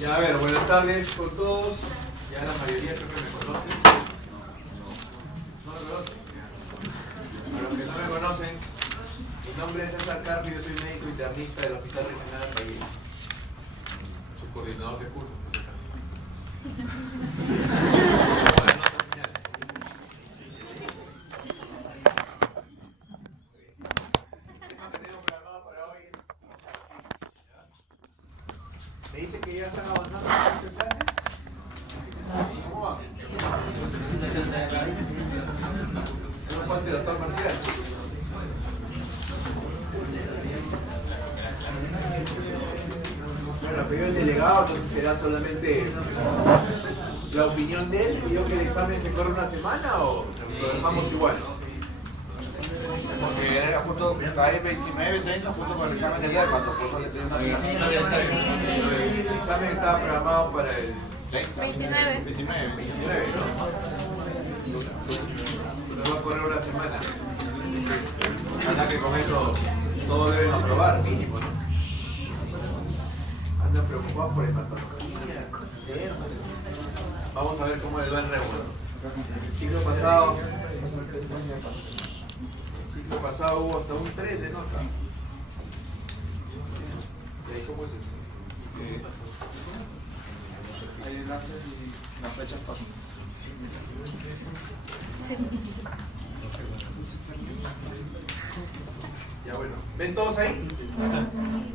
Ya, a ver, buenas tardes con todos. Ya la mayoría creo que me conocen. ¿No me conocen? Para los que no me conocen, mi nombre es César Carpio, yo soy médico internista del Hospital Regional Apayén. Su coordinador de cursos, por si acaso. Me dicen que ya están avanzando en esta clase. ¿Cómo va? ¿No falta el doctor Marcial? Bueno, pidió el delegado, entonces será solamente la opinión de él. ¿Pidió que el examen se corra una semana o lo dejamos igual? Porque era justo, cae 29, 30, justo con el examen de ayer, cuando por eso le pedí una semana. El examen estaba programado para el 29. 29, ¿no? Nos va a correr una semana. Ojalá que con esto todos deben aprobar, mínimo, ¿no? Andan preocupados por hematología. Vamos a ver cómo les va el revuelo. El ciclo pasado hubo hasta un 3 de nota. ¿Cómo es eso? Hay enlaces y las fechas pasan. Ya bueno. ¿Ven todos ahí?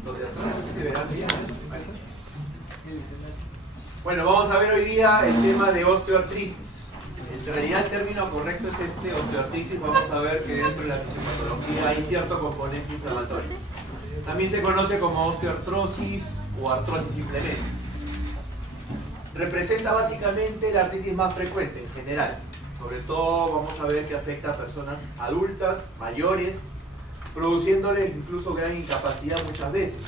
Los de atrás se verán bien. Bueno, vamos a ver hoy día el tema de osteoartritis. En realidad el término correcto es osteoartritis. Vamos a ver que dentro de la fisiopatología hay cierto componente inflamatorio. También se conoce como osteoartrosis o artrosis simplemente. Representa básicamente la artritis más frecuente en general. Sobre todo vamos a ver que afecta a personas adultas, mayores, produciéndoles incluso gran incapacidad muchas veces.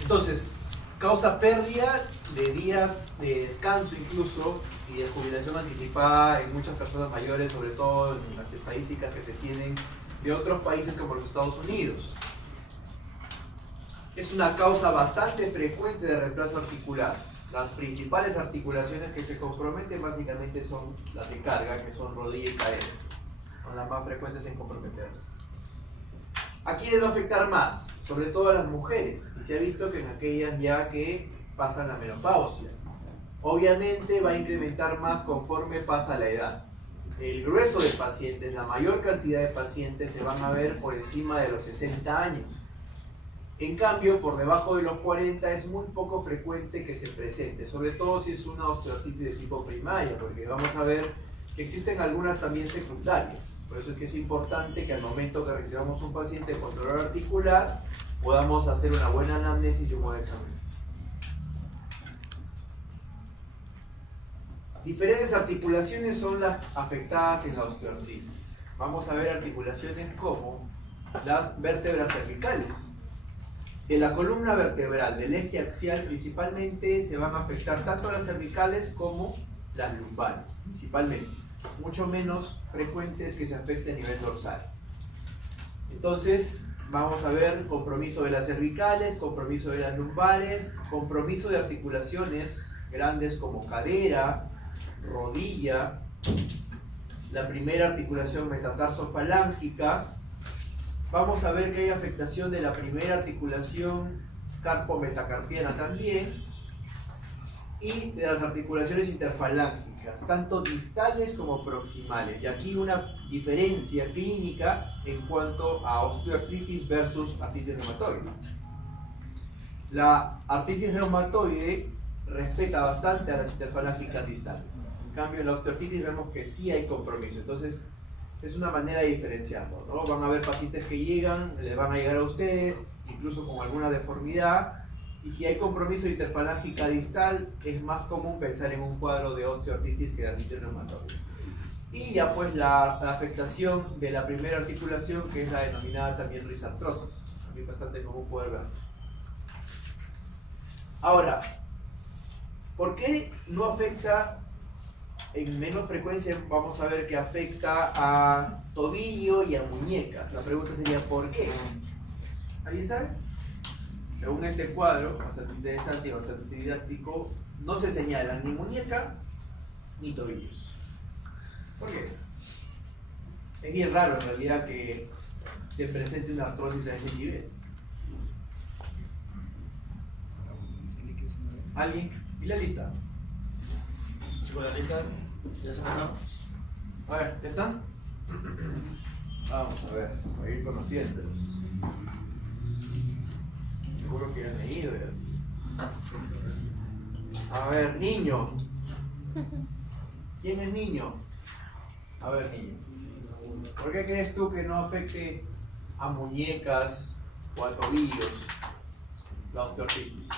Entonces, causa pérdida de días de descanso incluso y de jubilación anticipada en muchas personas mayores, sobre todo en las estadísticas que se tienen de otros países como los Estados Unidos. Es una causa bastante frecuente de reemplazo articular. Las principales articulaciones que se comprometen básicamente son las de carga, que son rodilla y cadera. Son las más frecuentes en comprometerse. ¿A quiénes va a afectar más? Sobre todo a las mujeres. Y se ha visto que en aquellas ya que pasan la menopausia. Obviamente va a incrementar más conforme pasa la edad. El grueso de pacientes, la mayor cantidad de pacientes se van a ver por encima de los 60 años. En cambio, por debajo de los 40 es muy poco frecuente que se presente, sobre todo si es una osteoartritis de tipo primaria, porque vamos a ver que existen algunas también secundarias. Por eso es que es importante que al momento que recibamos un paciente con dolor articular, podamos hacer una buena anamnesis y un buen examen. Diferentes articulaciones son las afectadas en la osteoartritis. Vamos a ver articulaciones como las vértebras cervicales. En la columna vertebral del eje axial principalmente se van a afectar tanto las cervicales como las lumbares, principalmente. Mucho menos frecuentes que se afecte a nivel dorsal. Entonces, vamos a ver compromiso de las cervicales, compromiso de las lumbares, compromiso de articulaciones grandes como cadera, rodilla, la primera articulación metatarso-falángica. Vamos a ver que hay afectación de la primera articulación carpo-metacarpiana también y de las articulaciones interfalángicas, tanto distales como proximales. Y aquí una diferencia clínica en cuanto a osteoartritis versus artritis reumatoide. La artritis reumatoide respeta bastante a las interfalángicas distales. En cambio, en la osteoartritis vemos que sí hay compromiso. Entonces, es una manera de diferenciarlo, ¿no? Van a haber pacientes que llegan, les van a llegar a ustedes, incluso con alguna deformidad, y si hay compromiso interfalángica distal, es más común pensar en un cuadro de osteoartritis que de artritis reumatoide. Y ya pues la afectación de la primera articulación, que es la denominada también risartrosis, también bastante común poder ver. Ahora, ¿por qué no afecta? En menos frecuencia vamos a ver que afecta a tobillo y a muñecas. La pregunta sería ¿por qué? ¿Alguien sabe? según este cuadro, bastante interesante y bastante didáctico, no se señalan ni muñeca ni tobillos. ¿Por qué? Es bien raro en realidad que se presente una artrosis a ese nivel. ¿Alguien? ¿Y la lista? ¿Con la lista? ¿Ya se acabó? A ver, ¿ya están? Vamos a ver, a ir conociéndolos. Seguro que han leído ya. A ver, niño. ¿Quién es niño? A ver, niño. ¿Por qué crees tú que no afecte a muñecas o a tobillos la osteoartritis?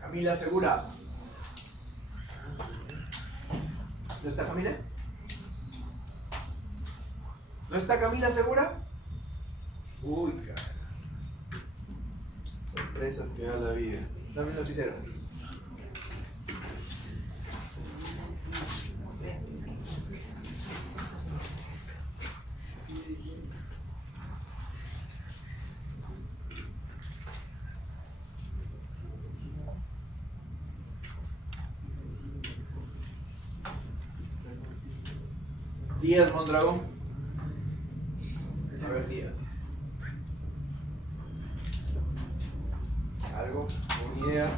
Camila Segura. ¿No está Camila? ¿No está Camila Segura? Uy, cara. Sorpresas que da la vida. Dame un noticiero. Díaz Mondragón. A ver, Díaz. ¿Algo? ¿Una idea?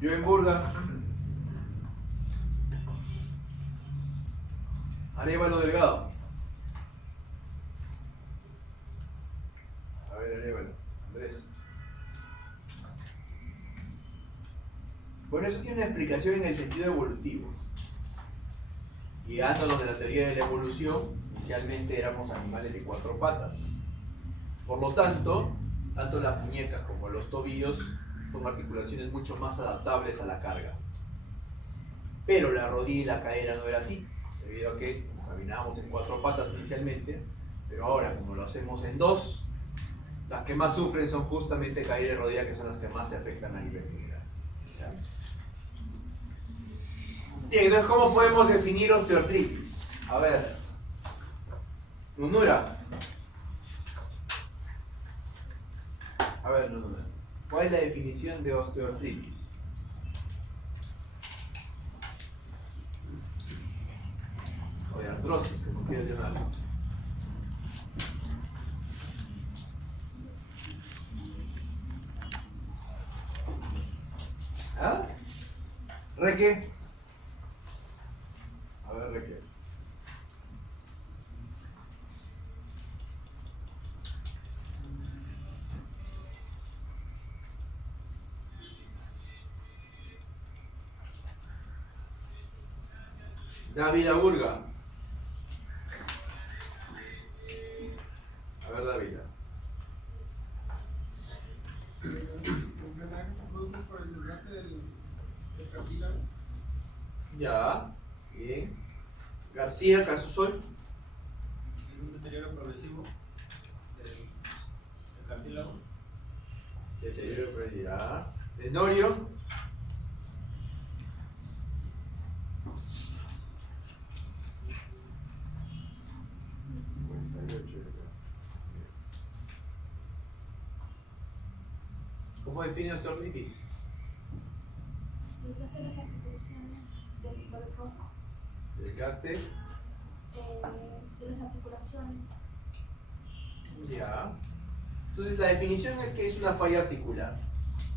Yo en Burga. Arévalo Delgado. A ver, Arévalo. Andrés. Bueno, eso tiene una explicación en el sentido evolutivo. Guiándonos de la teoría de la evolución, inicialmente éramos animales de 4 patas. Por lo tanto, tanto las muñecas como los tobillos son articulaciones mucho más adaptables a la carga. Pero la rodilla y la cadera no era así, debido a que caminábamos en 4 patas inicialmente, pero ahora como lo hacemos en 2, las que más sufren son justamente cadera y rodilla, que son las que más se afectan a nivel general. Bien, entonces, ¿cómo podemos definir osteoartritis? A ver, Nunura. A ver, Nunura. ¿Cuál es la definición de osteoartritis? O de artrosis, como quieras llamarlo. ¿Ah? ¿Reque? A ver, Reque. David Burga. A ver, David. Ya, bien. García Casusol. Un deterioro progresivo del cartílago. Deterioro progresivo. Tenorio. ¿Cómo define osteoartritis? Desgaste de las articulaciones del hipodeposo. Desgaste. De las articulaciones. Ya. Entonces la definición es que es una falla articular.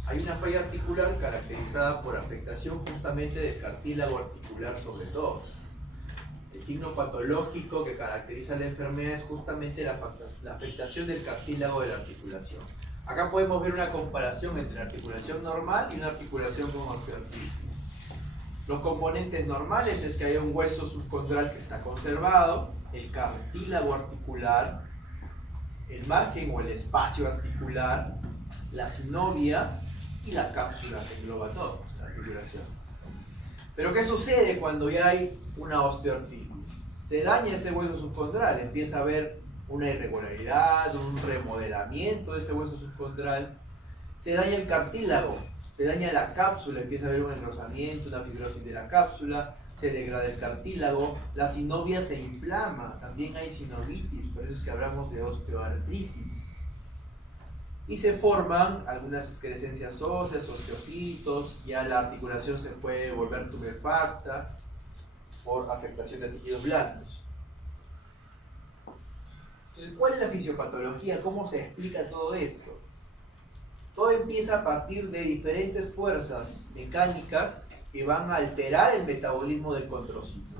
Hay una falla articular caracterizada por afectación justamente del cartílago articular sobre todo. El signo patológico que caracteriza la enfermedad es justamente la afectación del cartílago de la articulación. Acá podemos ver una comparación entre la articulación normal y una articulación con osteoartritis. Los componentes normales es que hay un hueso subcondral que está conservado, el cartílago articular, el margen o el espacio articular, la sinovia y la cápsula que engloba todo, la articulación. Pero ¿qué sucede cuando ya hay una osteoartritis? Se daña ese hueso subcondral, empieza a haber una irregularidad, un remodelamiento de ese hueso subcondral, se daña el cartílago, se daña la cápsula, empieza a haber un engrosamiento, una fibrosis de la cápsula, se degrada el cartílago, la sinovia se inflama, también hay sinovitis, por eso es que hablamos de osteoartritis. Y se forman algunas excrescencias óseas, osteocitos, ya la articulación se puede volver tumefacta por afectación de tejidos blandos. Entonces, ¿cuál es la fisiopatología? ¿Cómo se explica todo esto? Todo empieza a partir de diferentes fuerzas mecánicas que van a alterar el metabolismo del condrocito.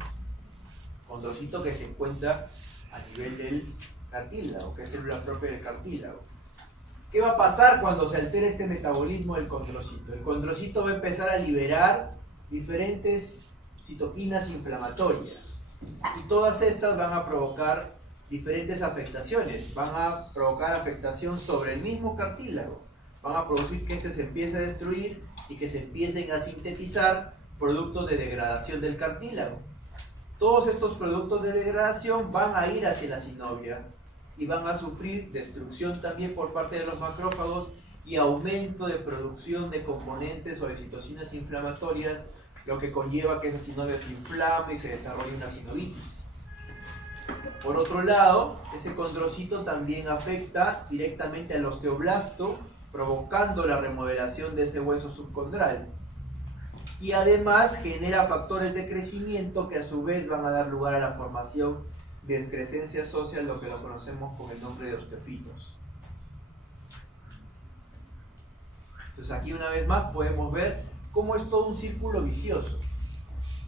Condrocito que se encuentra a nivel del cartílago, que es célula propia del cartílago. ¿Qué va a pasar cuando se altera este metabolismo del condrocito? El condrocito va a empezar a liberar diferentes citoquinas inflamatorias y todas estas van a provocar diferentes afectaciones, van a provocar afectación sobre el mismo cartílago, van a producir que este se empiece a destruir y que se empiecen a sintetizar productos de degradación del cartílago. Todos estos productos de degradación van a ir hacia la sinovia y van a sufrir destrucción también por parte de los macrófagos y aumento de producción de componentes o de citocinas inflamatorias, lo que conlleva que esa sinovia se inflame y se desarrolle una sinovitis. Por otro lado, ese condrocito también afecta directamente al osteoblasto, provocando la remodelación de ese hueso subcondral. Y además genera factores de crecimiento que a su vez van a dar lugar a la formación de excrescencias óseas, lo que lo conocemos con el nombre de osteofitos. Entonces aquí una vez más podemos ver cómo es todo un círculo vicioso.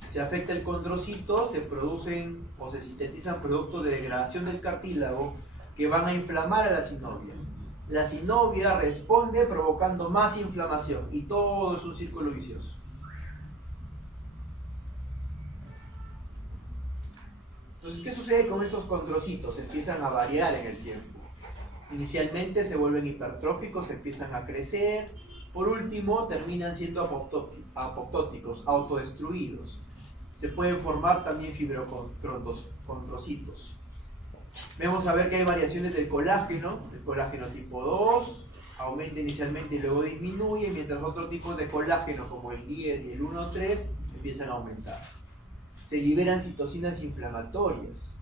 Se afecta el condrocito, se producen o se sintetizan productos de degradación del cartílago que van a inflamar a la sinovia. La sinovia responde provocando más inflamación y todo es un círculo vicioso. Entonces, ¿qué sucede con estos condrocitos? Empiezan a variar en el tiempo. Inicialmente se vuelven hipertróficos, empiezan a crecer. Por último, terminan siendo apoptóticos, autodestruidos. Se pueden formar también fibrocondrocitos. Vemos a ver que hay variaciones del colágeno. El colágeno tipo 2 aumenta inicialmente y luego disminuye, mientras otros tipos de colágeno como el 10 y el 1,3 empiezan a aumentar. Se liberan citocinas inflamatorias,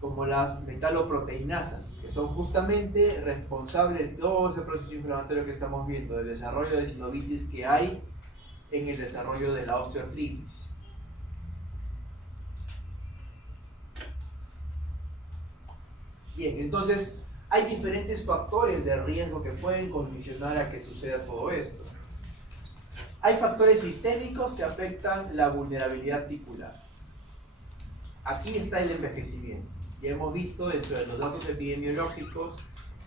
como las metaloproteinasas, que son justamente responsables de todo ese proceso inflamatorio que estamos viendo, del desarrollo de sinovitis que hay en el desarrollo de la osteoartritis. Bien, entonces hay diferentes factores de riesgo que pueden condicionar a que suceda todo esto. Hay factores sistémicos que afectan la vulnerabilidad articular. Aquí está el envejecimiento. Ya hemos visto dentro de los datos epidemiológicos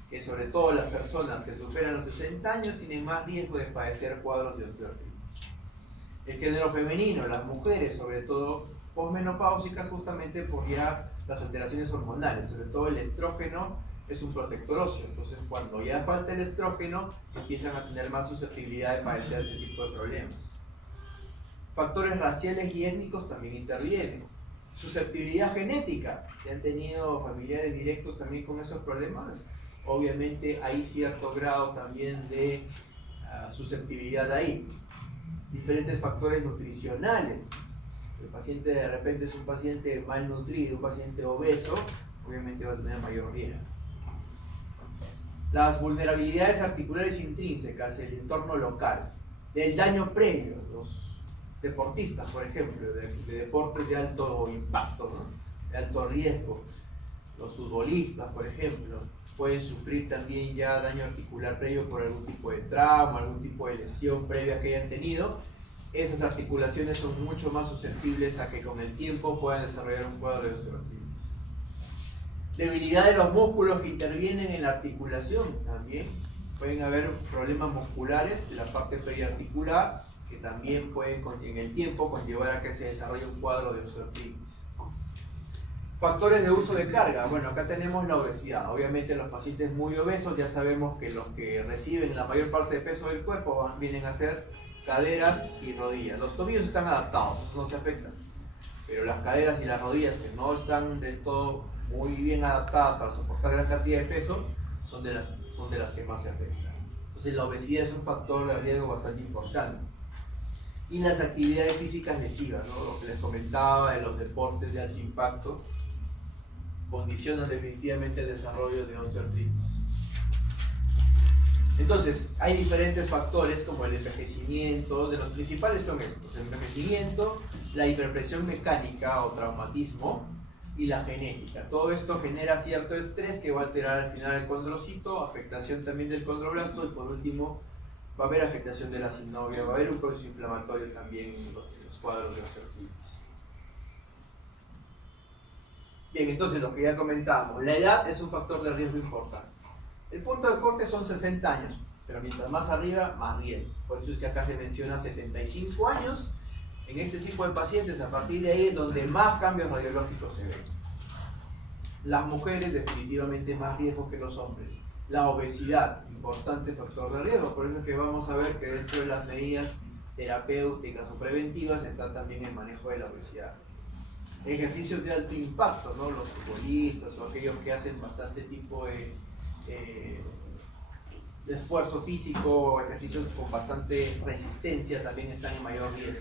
que sobre todo las personas que superan los 60 años tienen más riesgo de padecer cuadros de osteoartritis. El género femenino, las mujeres, sobre todo posmenopáusicas, justamente por ya las alteraciones hormonales, sobre todo el estrógeno es un protector óseo, entonces cuando ya falta el estrógeno empiezan a tener más susceptibilidad de padecer este tipo de problemas. Factores raciales y étnicos también intervienen. Susceptibilidad genética, si han tenido familiares directos también con esos problemas, obviamente hay cierto grado también de susceptibilidad ahí. Diferentes factores nutricionales. El paciente de repente es un paciente malnutrido, un paciente obeso, obviamente va a tener mayor riesgo. Las vulnerabilidades articulares intrínsecas, el entorno local, el daño previo, los deportistas, por ejemplo, de deportes de alto impacto, ¿no? De alto riesgo, los futbolistas, por ejemplo, pueden sufrir también ya daño articular previo por algún tipo de trauma, algún tipo de lesión previa que hayan tenido. Esas articulaciones son mucho más susceptibles a que con el tiempo puedan desarrollar un cuadro de osteoartritis. Debilidad de los músculos que intervienen en la articulación también. Pueden haber problemas musculares de la parte periarticular que también pueden en el tiempo conllevar a que se desarrolle un cuadro de osteoartritis. Factores de uso de carga. Bueno, acá tenemos la obesidad. Obviamente los pacientes muy obesos ya sabemos que los que reciben la mayor parte de peso del cuerpo vienen a ser caderas y rodillas. Los tobillos están adaptados, no se afectan. Pero las caderas y las rodillas que no están del todo muy bien adaptadas para soportar gran cantidad de peso, son de las que más se afectan. Entonces la obesidad es un factor de riesgo bastante importante. Y las actividades físicas lesivas, ¿no? Lo que les comentaba de los deportes de alto impacto, condicionan definitivamente el desarrollo de osteoartritis. Entonces, hay diferentes factores como el envejecimiento, de los principales son estos: el envejecimiento, la hiperpresión mecánica o traumatismo y la genética. Todo esto genera cierto estrés que va a alterar al final el condrocito, afectación también del condroblasto, y por último va a haber afectación de la sinovial, va a haber un proceso inflamatorio también en los cuadros de osteoartritis. Bien, entonces lo que ya comentábamos, la edad es un factor de riesgo importante. El punto de corte son 60 años, pero mientras más arriba, más riesgo. Por eso es que acá se menciona 75 años. En este tipo de pacientes, a partir de ahí es donde más cambios radiológicos se ven. Las mujeres definitivamente más riesgo que los hombres. La obesidad, importante factor de riesgo, por eso es que vamos a ver que dentro de las medidas terapéuticas o preventivas está también el manejo de la obesidad. Ejercicios de alto impacto, ¿no? Los futbolistas o aquellos que hacen bastante tipo de esfuerzo físico, ejercicios con bastante resistencia, también están en mayor riesgo.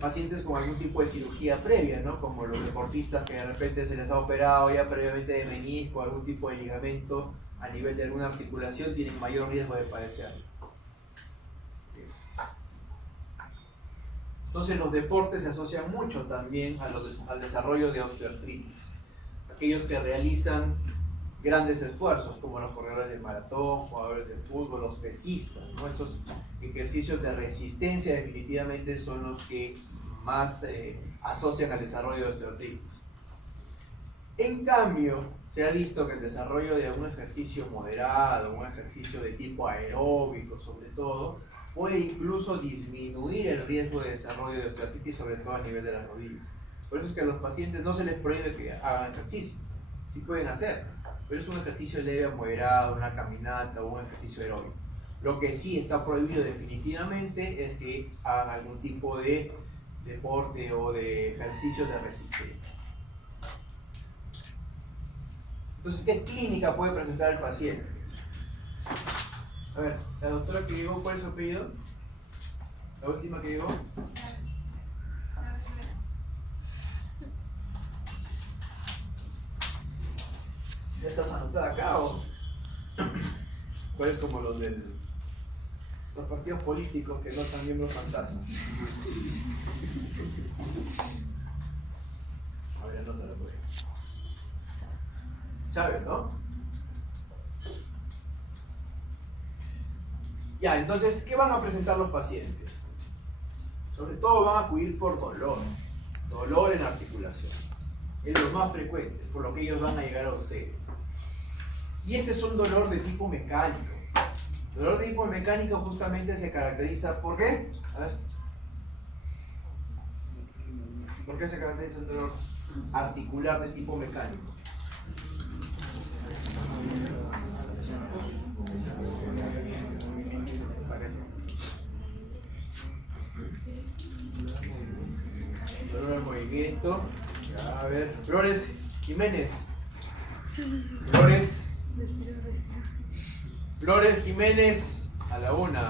Pacientes con algún tipo de cirugía previa, ¿no? Como los deportistas que de repente se les ha operado ya previamente de menisco, algún tipo de ligamento a nivel de alguna articulación, tienen mayor riesgo de padecerlo. Entonces los deportes se asocian mucho también al desarrollo de osteoartritis. Aquellos que realizan grandes esfuerzos, como los corredores de maratón, jugadores de fútbol, los pesistas, ¿no? Estos ejercicios de resistencia definitivamente son los que más asocian al desarrollo de osteoartritis. En cambio, se ha visto que el desarrollo de un ejercicio moderado, un ejercicio de tipo aeróbico sobre todo, puede incluso disminuir el riesgo de desarrollo de osteoartritis, sobre todo a nivel de las rodillas. Por eso es que a los pacientes no se les prohíbe que hagan ejercicio, sí pueden hacer, pero es un ejercicio leve a moderado, una caminata o un ejercicio aeróbico. Lo que sí está prohibido definitivamente es que hagan algún tipo de deporte o de ejercicio de resistencia. Entonces, ¿qué clínica puede presentar el paciente? A ver, la doctora que llegó, ¿cuál es su apellido? La última que llegó. ¿Ya estás anotada acá o? ¿Cuál es como los partidos políticos que no están miembros fantasmas? A ver, anótala por ahí. Chávez, ¿no? Ya, entonces, ¿qué van a presentar los pacientes? Sobre todo van a acudir por dolor en articulación. Es lo más frecuente, por lo que ellos van a llegar a ustedes. Y este es un dolor de tipo mecánico. El dolor de tipo mecánico justamente se caracteriza ¿por qué? A ver. ¿Por qué se caracteriza un dolor articular de tipo mecánico? Dolor al movimiento. Ya, a ver, Flores Jiménez. Flores Jiménez a la 1.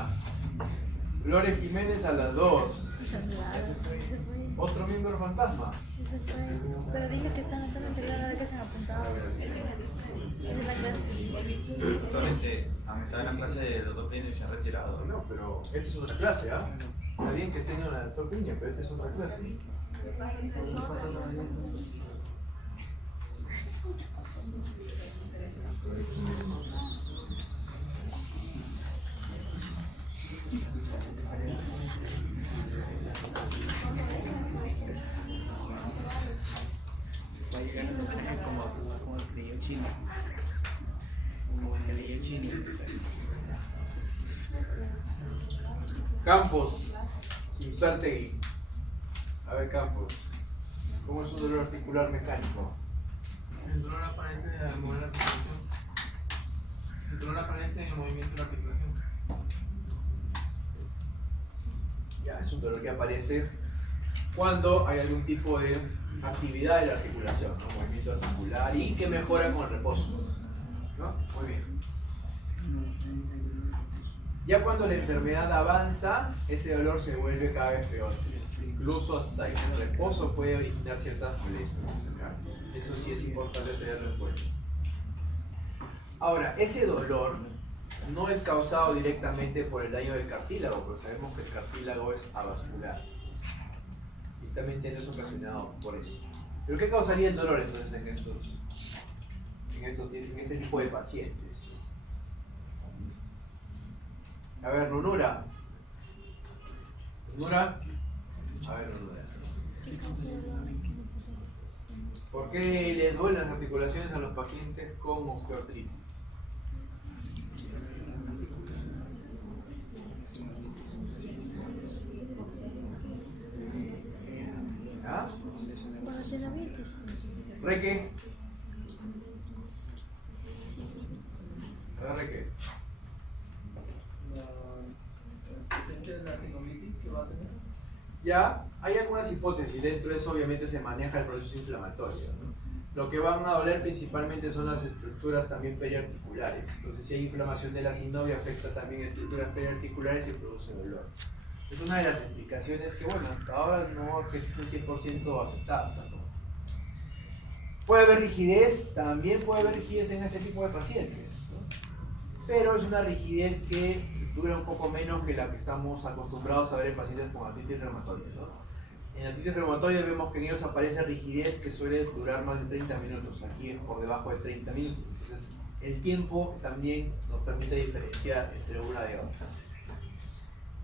Flores Jiménez a las 2. Otro miembro fantasma. Pero dije que está anotando anterior a la que se me apuntaba. Es la clase. Doctor, a mitad de la clase de doctor Pini se ha retirado. No, pero esta es otra clase, ¿ah? Está bien que tenga una doctor Piña, pero esta es otra clase. Como el frío chino. Como el frío chino. Campos, Impertegui. A ver, Campos. ¿Cómo es un dolor articular mecánico? El dolor aparece al mover la articulación. El dolor aparece en el movimiento de la articulación. Ya, es un dolor que aparece cuando hay algún tipo de actividad de la articulación, ¿no? Movimiento articular y que mejora con el reposo, ¿no? Muy bien. Ya cuando la enfermedad avanza, ese dolor se vuelve cada vez peor. Incluso hasta en el reposo puede originar ciertas molestias. ¿Ya? Eso sí es importante tenerlo en cuenta. Ahora, ese dolor no es causado directamente por el daño del cartílago, porque sabemos que el cartílago es avascular. Directamente no es ocasionado por eso. ¿Pero qué causaría el dolor entonces en este tipo de pacientes? A ver, Nunura. Nunura. A ver, Nunura. ¿Por qué le duelen las articulaciones a los pacientes con osteoartritis? ¿Ah? Relacionamientos. ¿Reque? A ver, Reque. La sinovitis que va a tener. Ya, hay algunas hipótesis, dentro de eso obviamente se maneja el proceso inflamatorio, ¿no? Lo que van a doler principalmente son las estructuras también periarticulares. Entonces, si hay inflamación de la sinovia, afecta también estructuras periarticulares y produce dolor. Es una de las explicaciones que, bueno, hasta ahora no es 100% aceptada, ¿no? Puede haber rigidez, también puede haber rigidez en este tipo de pacientes, ¿no? Pero es una rigidez que dura un poco menos que la que estamos acostumbrados a ver en pacientes con artritis reumatoide, ¿no? En artritis reumatoide vemos que en ellos aparece rigidez que suele durar más de 30 minutos, aquí es por debajo de 30 minutos. Entonces, el tiempo también nos permite diferenciar entre una de otra.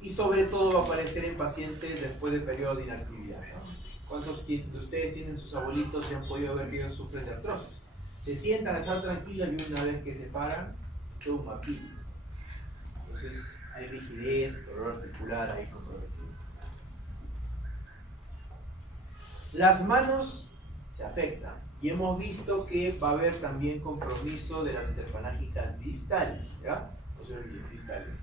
Y sobre todo va a aparecer en pacientes después del periodo de inactividad, ¿no? ¿Cuántos de ustedes tienen sus abuelitos y han podido ver que ellos sufren de artrosis? Se sientan a estar tranquilos y una vez que se paran, todo un martillo. Entonces hay rigidez, dolor articular ahí comprometido. Las manos se afectan y hemos visto que va a haber también compromiso de las interfalángicas distales, ¿ya? O sea, distales.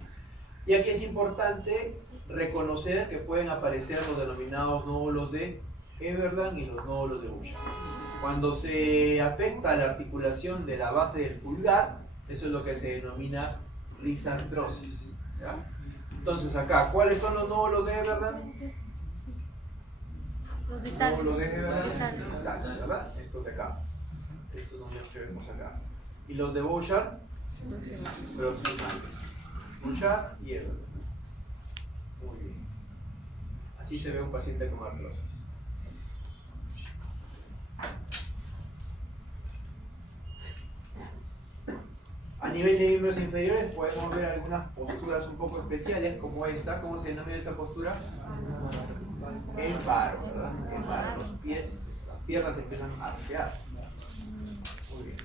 Y aquí es importante reconocer que pueden aparecer los denominados nódulos de Everdan y los nódulos de Usher. Cuando se afecta la articulación de la base del pulgar, eso es lo que se denomina risartrosis, ¿ya? Entonces acá, ¿cuáles son los nódulos de Everdan? Los distantes. Nódulos de Everdan, Los distantes. distales, ¿verdad? Estos de acá. Estos son los que vemos acá. Y los de Usher, proximales. Usher y Everdan. Muy bien. Así se ve un paciente con artrosis. A nivel de miembros inferiores podemos ver algunas posturas un poco especiales como esta. ¿Cómo se denomina esta postura? El paro, ¿verdad? El paro. Las piernas empiezan a arquear. Muy bien.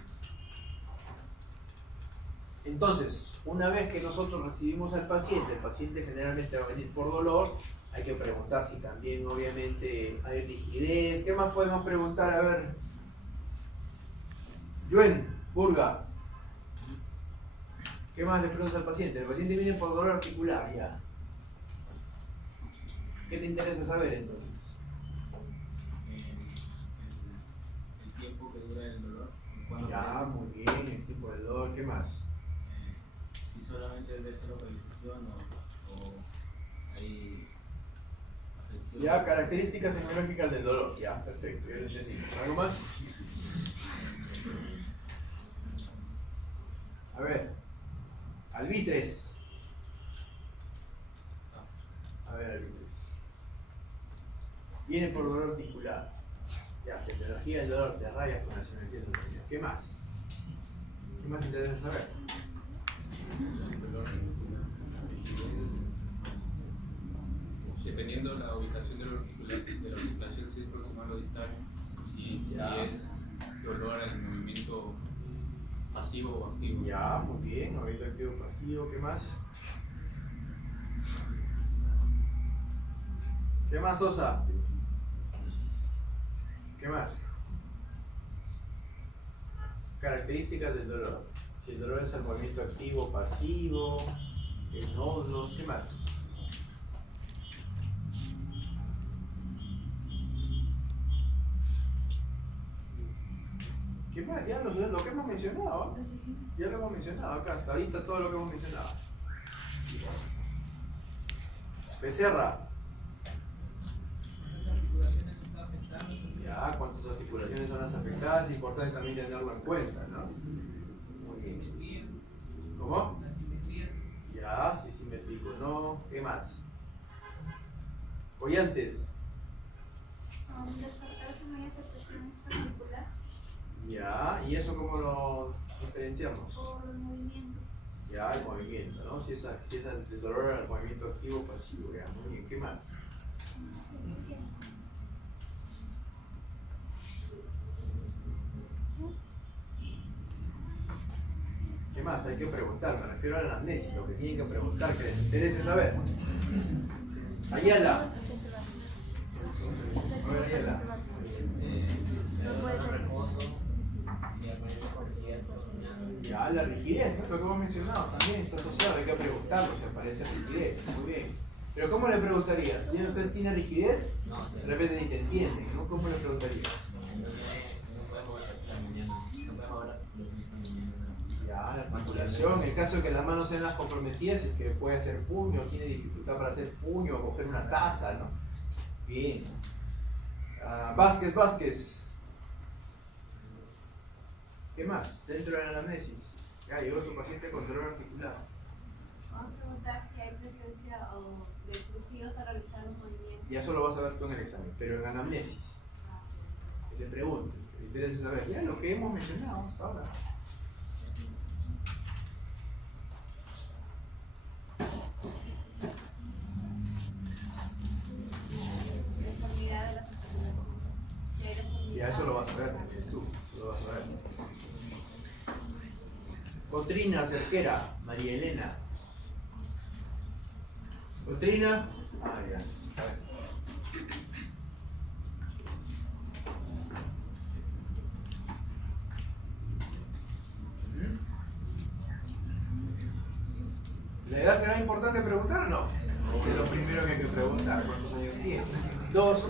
Entonces, una vez que nosotros recibimos al paciente, el paciente generalmente va a venir por dolor, hay que preguntar si también obviamente hay rigidez. ¿Qué más podemos preguntar? A ver. Joel, Burga. ¿Qué más le preguntas al paciente? El paciente viene por dolor articular, ya. ¿Qué te interesa saber entonces? El tiempo que dura el dolor. Ya, muy bien, el tipo de dolor, ¿qué más? Si solamente debe ser localización o hay afección. Ya, características semiológicas del dolor. Ya, perfecto, ya lo entendí. ¿Algo más? A ver. Albitres. A ver, albitres. Viene por dolor articular. Ya, se te energía el dolor, te rayas con la simetría de la energía. ¿Qué más? ¿Qué más te interesa saber? Dependiendo de la ubicación de la articulación, si es proximal o distal y si Ya. es dolor en movimiento pasivo o activo. Ya, muy bien, movimiento activo pasivo, ¿qué más? ¿Qué más, Sosa? ¿Qué más? Características del dolor. Si el dolor es el movimiento activo, pasivo, el nódulo, ¿qué más? ¿Qué más? Ya lo que hemos mencionado. Ya lo hemos mencionado acá, hasta ahorita todo lo que hemos mencionado. Becerra. Ya, cuántas articulaciones son las afectadas, es importante también tenerlo en cuenta, ¿no? Muy bien. ¿Cómo? Ya, si es simétrico, no. ¿Qué más? Collantes. Descartar si no hay afectación articular Ya, ¿y eso cómo lo diferenciamos? por el movimiento. Ya, el movimiento, ¿no? Si es el dolor al movimiento activo o pasivo, ya, muy bien. ¿Qué más? ¿Qué más? Hay que preguntar, me refiero a la anamnesis, lo que tienen que preguntar, que les interese saber. Ayala. A ver, Ayala. Ya, la rigidez, ¿no? Lo que hemos mencionado también está asociado, hay que preguntarlo si aparece rigidez, muy bien. Pero ¿cómo le preguntaría? Si usted tiene rigidez, de repente ni te entienden, ¿no? ¿Cómo le preguntaría? Ya, la articulación, el caso de que las manos sean las comprometidas, es que puede hacer puño, tiene dificultad para hacer puño o coger una taza, ¿no? Bien. Vázquez. ¿Qué más? Dentro de la anamnesis. Ya llegó tu paciente con dolor articular. Vamos a preguntar si hay presencia de fluidos a realizar los movimientos. Y eso lo vas a ver tú en el examen, pero en anamnesis. Que te preguntes, que te interesa saber. Ya lo que hemos mencionado hasta ahora. Deformidad de las articulaciones. Ya eso lo vas a ver tú, lo vas a ver. Cotrina Cerquera, María Elena. Cotrina. Ah, ya. A ver. ¿La edad será importante preguntar o no? Es lo primero que hay que preguntar, ¿cuántos años tiene? 2.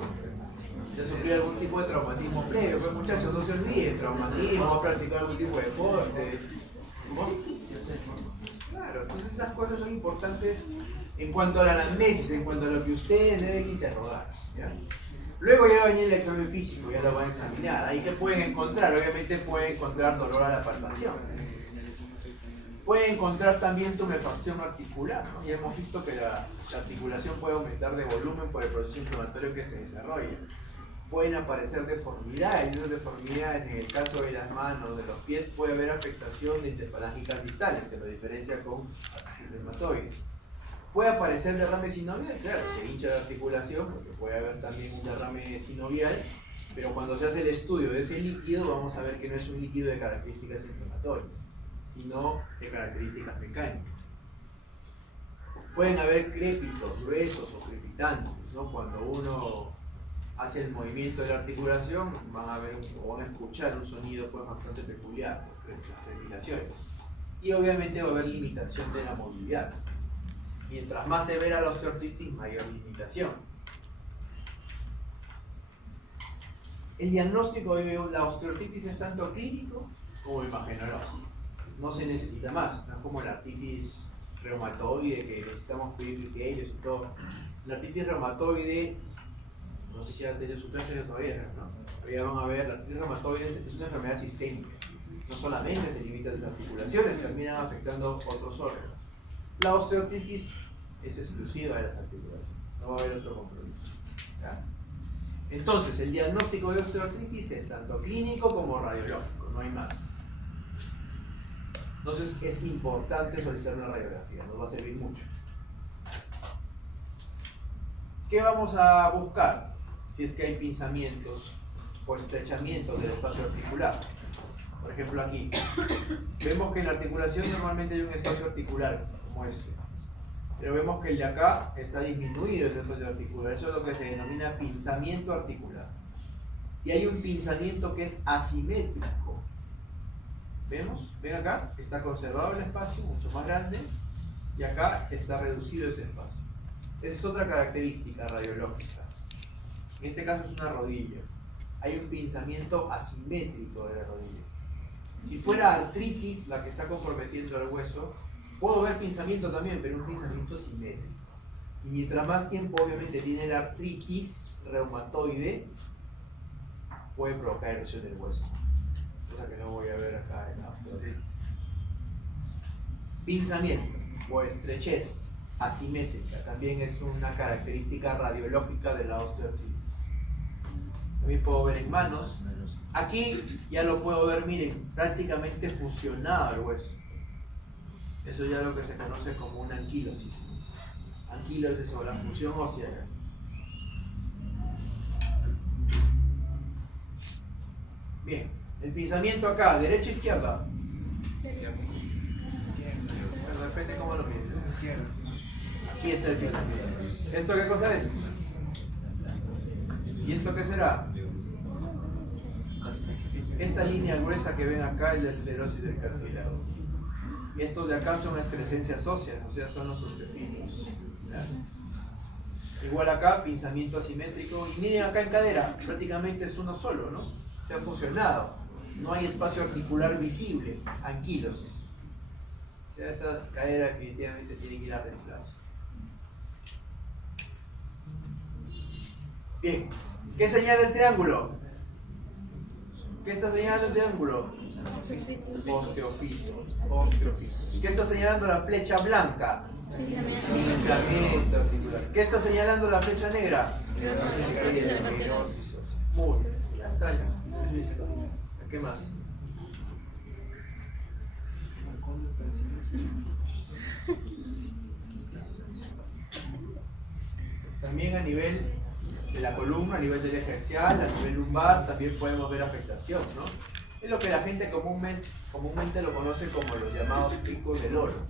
¿Ya sufrió algún tipo de traumatismo previo? Pues muchachos, no se olviden, traumatismo, ha practicado algún tipo de deporte. ¿Cómo? Claro, entonces esas cosas son importantes en cuanto a la anamnesis, en cuanto a lo que ustedes deben interrogar. ¿Ya? Luego ya va a venir el examen físico, ya lo van a examinar. Ahí que pueden encontrar, obviamente pueden encontrar dolor a la palpación. Pueden encontrar también tumefacción articular, ¿no? Ya hemos visto que la articulación puede aumentar de volumen por el proceso inflamatorio que se desarrolla. Pueden aparecer deformidades, y esas deformidades en el caso de las manos, de los pies, puede haber afectación de interfalángicas distales, que lo diferencia con artritis reumatoide. Puede aparecer derrame sinovial, claro, se hincha la articulación, porque puede haber también un derrame sinovial, pero cuando se hace el estudio de ese líquido, vamos a ver que no es un líquido de características inflamatorias, sino de características mecánicas. Pueden haber crépitos gruesos o crepitantes, ¿no? Cuando uno hace el movimiento de la articulación, van a ver o van a escuchar un sonido pues, bastante peculiar, las crepitaciones. Y obviamente va a haber limitación de la movilidad. Mientras más severa la osteoartritis, mayor limitación. El diagnóstico de la osteoartritis es tanto clínico como imagenológico. No se necesita más, no es como la artritis reumatoide que necesitamos pedir criterios y todo. La artritis reumatoide, no sé si han tenido su clase de todavía, ¿no? Pero ya van a ver, la artritis reumatoide es una enfermedad sistémica. No solamente se limita a las articulaciones, terminan afectando otros órganos. La osteoartritis es exclusiva de las articulaciones, no va a haber otro compromiso. ¿Ya? Entonces, el diagnóstico de osteoartritis es tanto clínico como radiológico, no hay más. Entonces, es importante solicitar una radiografía, nos va a servir mucho. ¿Qué vamos a buscar? Si es que hay pinzamientos o estrechamientos del espacio articular. Por ejemplo, aquí. Vemos que en la articulación normalmente hay un espacio articular, como este. Pero vemos que el de acá está disminuido ese espacio articular. Eso es lo que se denomina pinzamiento articular. Y hay un pinzamiento que es asimétrico. ¿Vemos? ¿Ven acá? Está conservado el espacio, mucho más grande. Y acá está reducido ese espacio. Esa es otra característica radiológica. En este caso es una rodilla. Hay un pinzamiento asimétrico de la rodilla. fuera artritis la que está comprometiendo el hueso, puedo ver pinzamiento también, pero un pinzamiento simétrico. Y mientras más tiempo obviamente tiene la artritis reumatoide, puede provocar erosión del hueso. Cosa que no voy a ver acá en la osteoartritis. Pinzamiento o estrechez asimétrica también es una característica radiológica de la osteoartritis. También puedo ver en manos. Aquí ya lo puedo ver, miren, prácticamente fusionado el hueso. Eso ya es lo que se conoce como una anquilosis. Anquilosis o la fusión ósea. Bien, el pinzamiento acá, derecha o izquierda. Pero depende cómo lo pienses. Aquí está el pinzamiento. ¿Esto qué cosa es? ¿Y esto qué será? Esta línea gruesa que ven acá es la esclerosis del cartílago. Y estos de acá son excrescencias óseas, o sea, son los osteofitos. Igual acá, pinzamiento asimétrico. Y miren acá en cadera, prácticamente es uno solo, ¿no? Se han fusionado. No hay espacio articular visible. Anquilosis. O sea, esa cadera definitivamente tiene que ir a reemplazo. Bien. ¿Qué señala el triángulo? ¿Qué está señalando el triángulo? Osteofito. ¿Qué está señalando la flecha blanca? Pinzamiento singular. ¿Qué está señalando la flecha negra? Muy bien. Ya está ya. Listo. ¿Qué más? También a nivel de la columna, a nivel del eje axial, a nivel lumbar, también podemos ver afectación, ¿no? Es lo que la gente comúnmente lo conoce como los llamados picos del oro.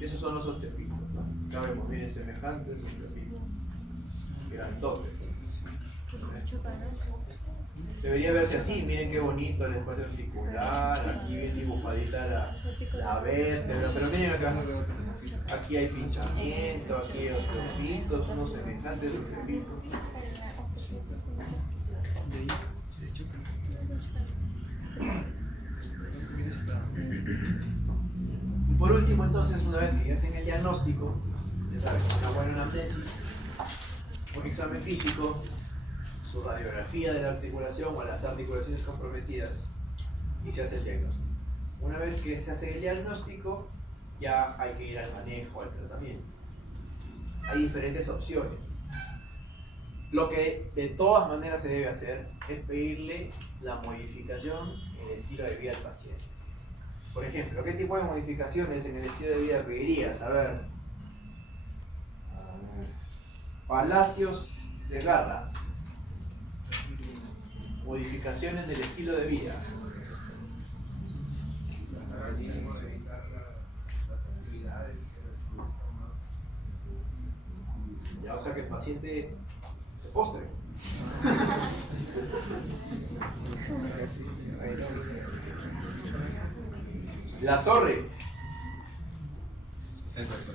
Esos son los osteofitos, ¿no? Acá vemos, miren, semejantes osteofitos. Grandotes. Debería verse así, miren qué bonito el espacio articular, aquí bien dibujadita la vértebra, pero miren acá. Aquí hay pinzamiento, aquí hay osteofitos, unos semejantes osteofitos. Y por último, entonces, una vez que ya hacen el diagnóstico, ya saben, una buena anamnesis, un examen físico, su radiografía de la articulación o las articulaciones comprometidas, y se hace el diagnóstico. Una vez que se hace el diagnóstico, ya hay que ir al manejo, al tratamiento. Hay diferentes opciones. Lo que de todas maneras se debe hacer es pedirle la modificación en el estilo de vida del paciente. Por ejemplo, ¿qué tipo de modificaciones en el estilo de vida pedirías? A ver. Palacios Segarra. Modificaciones del estilo de vida. Ya, o sea que el paciente se postre. La Torre. Exacto.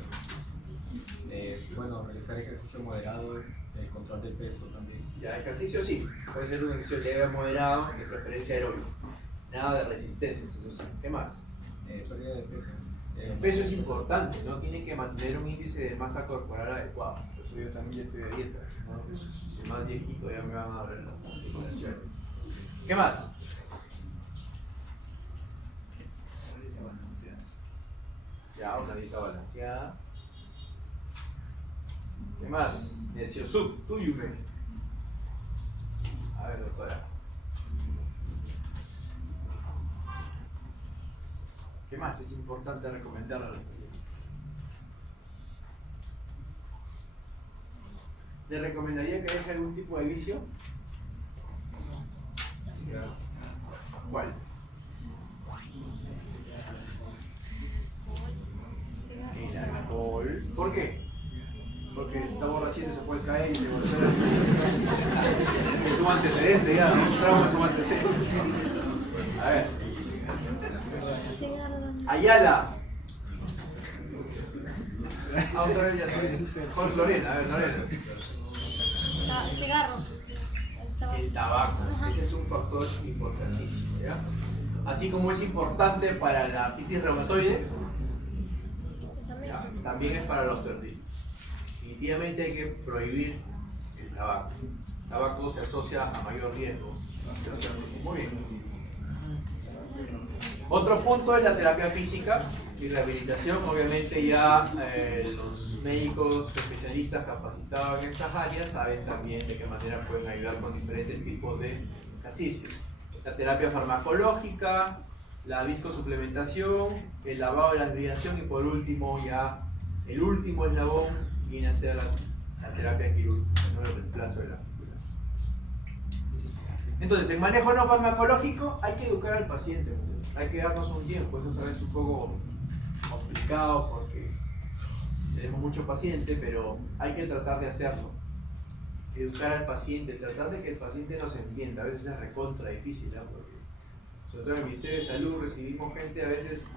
Bueno, realizar ejercicio moderado, el control del peso también. Ya, ejercicio sí. Puede ser un ejercicio leve moderado, de preferencia aeróbico. Nada de resistencias, eso sí. ¿Qué más? Pérdida de peso. El peso es importante, ¿no? Tiene que mantener un índice de masa corporal adecuado. Por eso yo también ya estoy de dieta, ¿no? Si más viejito ya me van a doler las articulaciones. ¿Qué más? Ya, una dieta balanceada. ¿Qué más? Nesiosub, tuyume. A ver, doctora. ¿Qué más es importante recomendarle a los pacientes? ¿Le recomendaría que deje algún tipo de vicio? ¿Cuál? El alcohol. ¿Por qué? Porque está borrachito y se puede caer y se golpea. Es un antecedente ya, un trauma es un antecedente. A ver. Ayala. Otra vez ya. Con Lorena, a ver, Lorena. Cigarro. El tabaco. Ese es un factor importantísimo, ¿ya? Así como es importante para la artritis reumatoide, también es para la osteoartritis. Definitivamente hay que prohibir el tabaco. El tabaco se asocia a mayor riesgo. Muy bien. Otro punto es la terapia física y rehabilitación. Obviamente ya los médicos especialistas capacitados en estas áreas saben también de qué manera pueden ayudar con diferentes tipos de ejercicios. La terapia farmacológica, la viscosuplementación, el lavado de la desviación y por último ya el último eslabón viene a ser la terapia quirúrgica, no el reemplazo de la articulación. Entonces, en manejo no farmacológico hay que educar al paciente, hay que darnos un tiempo. Eso es a veces un poco complicado porque tenemos muchos pacientes, pero hay que tratar de hacerlo. Educar al paciente, tratar de que el paciente nos entienda. A veces es recontra difícil, ¿no? Porque sobre todo en el Ministerio de Salud recibimos gente a veces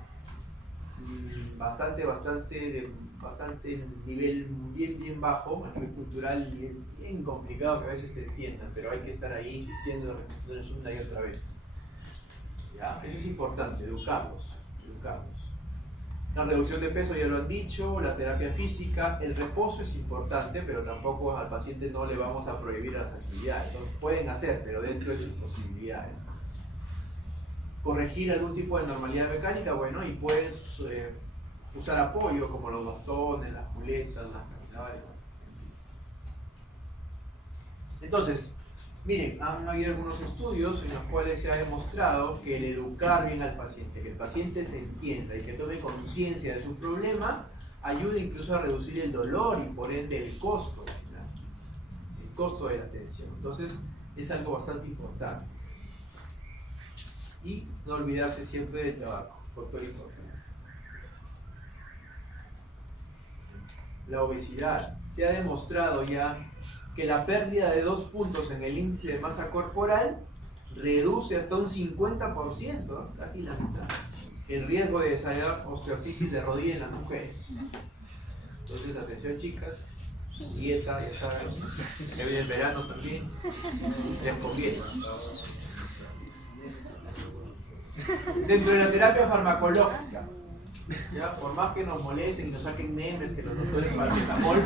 bastante nivel bien bajo, a nivel cultural, y es bien complicado que a veces te entiendan, pero hay que estar ahí insistiendo en repeticiones una y otra vez. ¿Ya? Eso es importante, educarlos. La reducción de peso ya lo han dicho, la terapia física, el reposo es importante, pero tampoco al paciente no le vamos a prohibir las actividades. Entonces, pueden hacer, pero dentro de sus posibilidades. Corregir algún tipo de normalidad mecánica, bueno, y pueden usar apoyo como los bastones, las muletas, las caminadoras. Entonces, miren, han habido algunos estudios en los cuales se ha demostrado que el educar bien al paciente, que el paciente se entienda y que tome conciencia de su problema, ayuda incluso a reducir el dolor y por ende el costo, ¿no? El costo de la atención. Entonces, es algo bastante importante. Y no olvidarse siempre del tabaco, factor importante. La obesidad. Se ha demostrado ya que la pérdida de 2 puntos en el índice de masa corporal reduce hasta un 50%, casi la mitad, el riesgo de desarrollar osteoartritis de rodilla en las mujeres. Entonces, atención chicas, dieta, ya saben, que viene el verano también, les conviene. Dentro de la terapia farmacológica, ¿ya? Por más que nos molesten y nos saquen memes que los doctores paracetamol,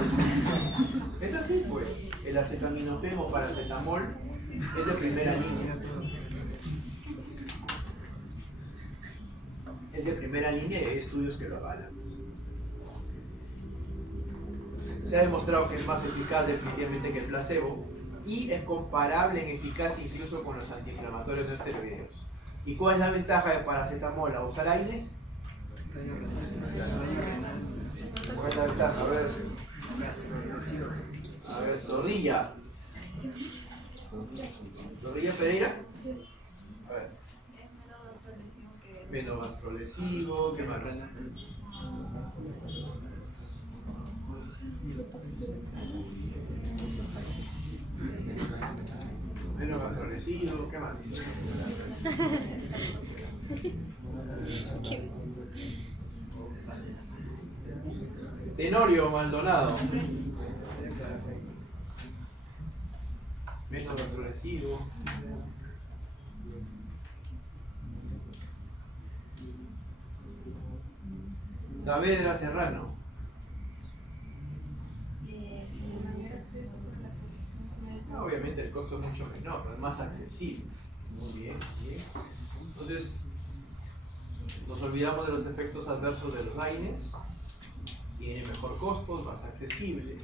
es así pues, el acetaminofén o paracetamol es de primera línea. Es de primera línea y hay estudios que lo avalan. Se ha demostrado que es más eficaz definitivamente que el placebo y es comparable en eficacia incluso con los antiinflamatorios no esteroideos. ¿Y cuál es la ventaja de paracetamol a usar AINES? ¿Cuál es la ventaja? A ver, Zorrilla. ¿Zorrilla Pereira? A ver. Menos gastrolesivo, ¿qué más? Menos gastrolesivo, ¿qué más? Tenorio Maldonado. Menos gastrolesivo. Saavedra Serrano. Obviamente el costo es mucho menor, pero es más accesible. Muy bien, bien. Entonces, nos olvidamos de los efectos adversos de los AINES. Tiene mejor costo, es más accesible,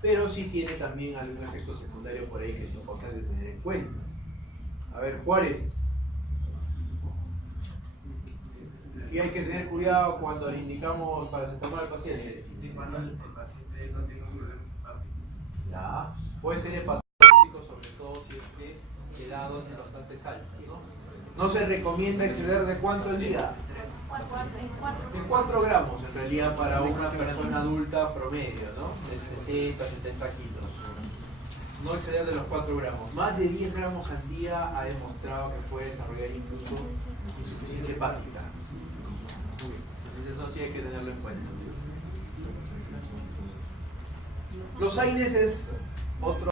pero sí tiene también algún efecto secundario por ahí que es importante tener en cuenta. A ver, Juárez. Y hay que tener cuidado cuando le indicamos paracetamol al paciente. Cuando el paciente no tiene un problema hepático. Ya, puede ser hepatotóxico, sobre todo si es que la dosis bastante alta, ¿no? No se recomienda exceder de cuánto al día. De 4 gramos en realidad para una persona adulta promedio, ¿no? De 60, 70 kilos. No exceder de los 4 gramos. Más de 10 gramos al día ha demostrado que puede desarrollar incluso insuficiencia hepática. Entonces eso sí hay que tenerlo en cuenta. Los AINES es otro